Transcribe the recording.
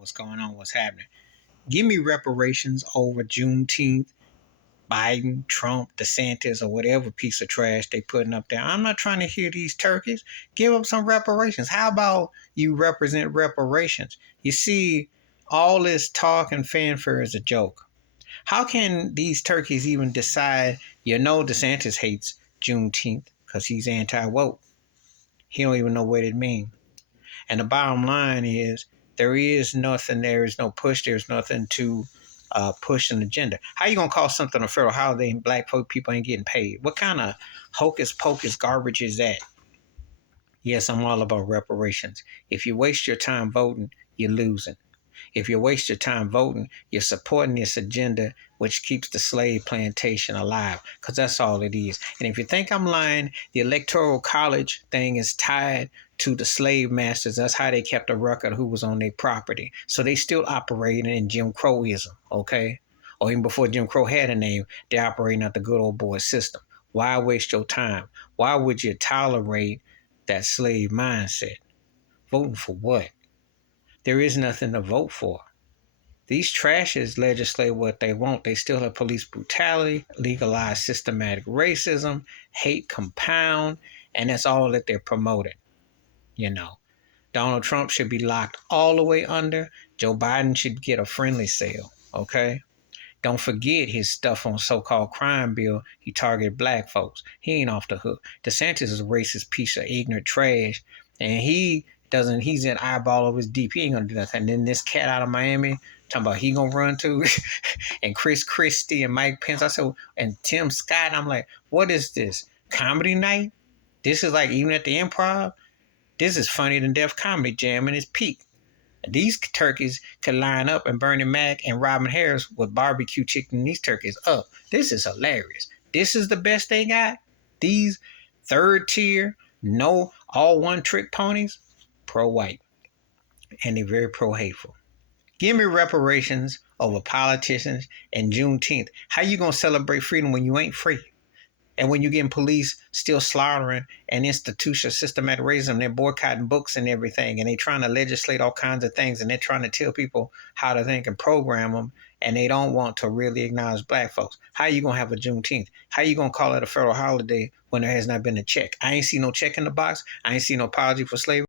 what's going on, what's happening. Give me reparations over Juneteenth, Biden, Trump, DeSantis, or whatever piece of trash they putting up there. I'm not trying to hear these turkeys. Give up some reparations. How about you represent reparations? You see, all this talk and fanfare is a joke. How can these turkeys even decide, DeSantis hates Juneteenth because he's anti-woke. He don't even know what it means. And the bottom line is there is nothing, there is no push, there's nothing to push an agenda. How you gonna call something a federal holiday and black people ain't getting paid? What kind of hocus pocus garbage is that? Yes, I'm all about reparations. If you waste your time voting, you're losing. If you waste your time voting, you're supporting this agenda which keeps the slave plantation alive, because that's all it is. And if you think I'm lying, the Electoral College thing is tied to the slave masters. That's how they kept a record of who was on their property. So they still operating in Jim Crowism, okay? Or even before Jim Crow had a name, they're operating at the good old boy system. Why waste your time? Why would you tolerate that slave mindset? Voting for what? There is nothing to vote for. These trashes legislate what they want. They still have police brutality, legalize systematic racism, hate compound, and that's all that they're promoting. Donald Trump should be locked all the way under. Joe Biden should get a friendly cell, okay? Don't forget his stuff on so-called crime bill. He targeted black folks. He ain't off the hook. DeSantis is a racist piece of ignorant trash, and he's an eyeball of his deep. He ain't gonna do nothing. And then this cat out of Miami talking about he gonna run too, and Chris Christie and Mike Pence. I said, and Tim Scott. I'm like, what is this? Comedy night? This is like even at the Improv. This is funnier than Def Comedy Jam in its peak. These turkeys could line up, and Bernie Mac and Robin Harris with barbecue chicken these turkeys up. This is hilarious. This is the best they got. These third tier, no, all one trick ponies, pro-white. And they're very pro-hateful. Give me reparations over politicians and Juneteenth. How you going to celebrate freedom when you ain't free? And when you're getting police still slaughtering and institutional systematic racism, they're boycotting books and everything, and they're trying to legislate all kinds of things, and they're trying to tell people how to think and program them, and they don't want to really acknowledge black folks. How you going to have a Juneteenth? How you going to call it a federal holiday when there has not been a check? I ain't see no check in the box. I ain't see no apology for slavery.